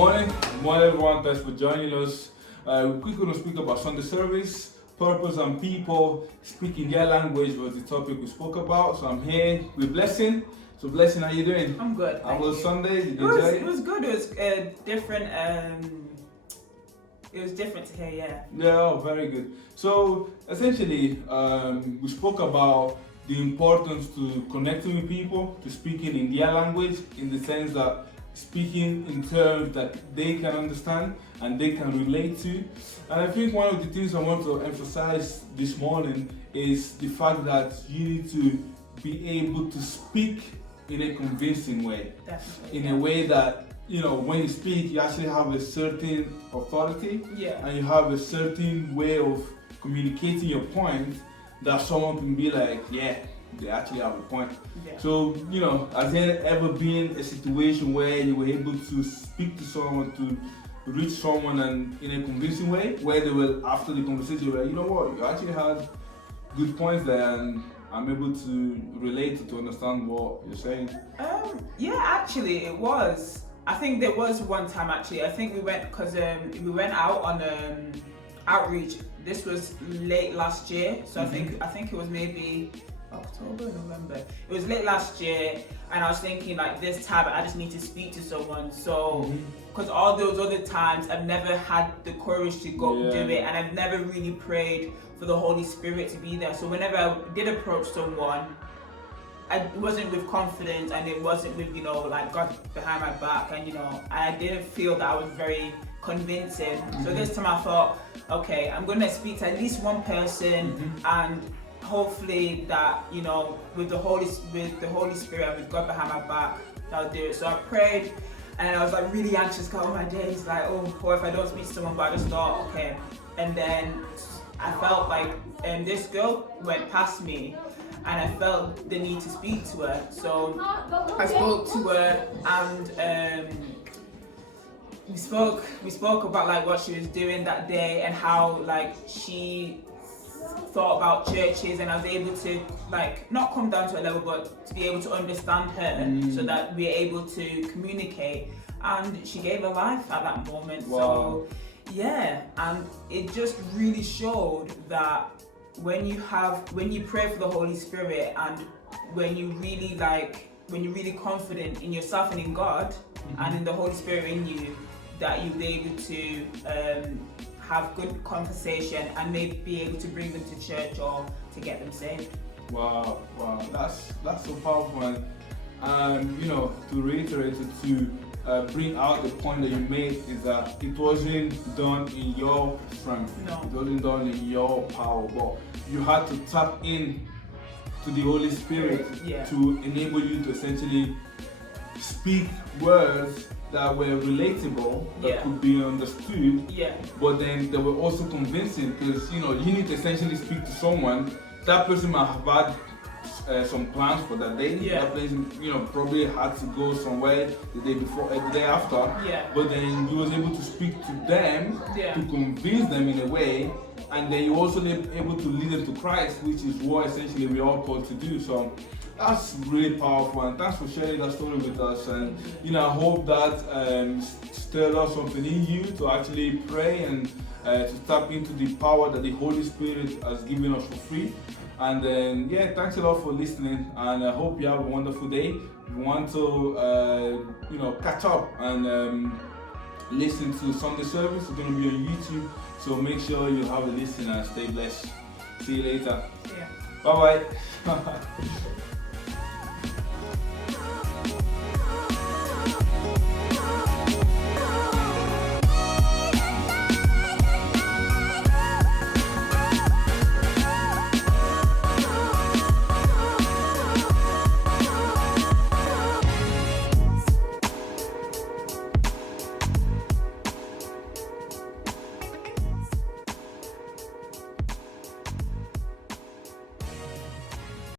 Good morning everyone, thanks for joining us. We're quickly going to speak about Sunday service, purpose and people, speaking their language was the topic we spoke about. So I'm here with Blessing. So Blessing, how you doing? I'm good. How was Sunday? Did you it enjoy it was good. It was different. It was different to hear, yeah. Yeah, oh, very good. So essentially, we spoke about the importance to connecting with people, to speaking in their language, in the sense that speaking in terms that they can understand and they can relate to. And I think one of the things I want to emphasize this morning is the fact that you need to be able to speak in a convincing way. Definitely. In a way that, you know, when you speak, you actually have a certain authority, Yeah. and you have a certain way of communicating your point that someone can be like, yeah, they actually have a point. Yeah. So, you know, has there ever been a situation where you were able to speak to someone, to reach someone and in a convincing way, where they were, after the conversation, were, you know what, you actually had good points there and I'm able to relate to understand what you're saying? Yeah, actually, it was. I think there was one time actually. I think we went because we went out on outreach. This was late last year, so I think it was maybe October, November. It was late last year, and I was thinking like this time I just need to speak to someone. So, because all those other times I've never had the courage to go do it, and I've never really prayed for the Holy Spirit to be there. So whenever I did approach someone, it wasn't with confidence, and it wasn't with, you know, like God behind my back, and you know, I didn't feel that I was very convincing. So this time I thought, okay, I'm gonna speak to at least one person, and hopefully that, you know, with the Holy Spirit and with God behind my back, I'll do it. So I prayed, and I was like really anxious because all my days like, oh, what if I don't speak to someone? But I just thought, okay. And then I felt like this girl went past me, and I felt the need to speak to her. So I spoke to her, and we spoke about like what she was doing that day and how like she thought about churches, and I was able to like not come down to a level, but to be able to understand her so that we're able to communicate. And she gave her life at that moment. Wow. So yeah, and it just really showed that when you pray for the Holy Spirit, and when you're really confident in yourself and in God and in the Holy Spirit in you, that you'll be able to have good conversation and maybe be able to bring them to church or to get them saved. Wow, that's so powerful. And you know, to reiterate it, to bring out the point that you made is that it wasn't done in your strength. No. It wasn't done in your power, but you had to tap in to the Holy Spirit to enable you to essentially speak words that were relatable, that could be understood, but then they were also convincing, because, you know, you need to essentially speak to someone. That person might have had some plans for that day. That person, you know, probably had to go somewhere the day before, the day after. But then you was able to speak to them to convince them in a way, and then you also able to lead them to Christ, which is what essentially we are called to do. So that's really powerful, and thanks for sharing that story with us. And you know, I hope that stirred up something in you to actually pray and to tap into the power that the Holy Spirit has given us for free. And then thanks a lot for listening, and I hope you have a wonderful day. If you want to you know, catch up and listen to Sunday service, it's going to be on YouTube, so make sure you have a listen and stay blessed. See you later. Yeah. Bye bye.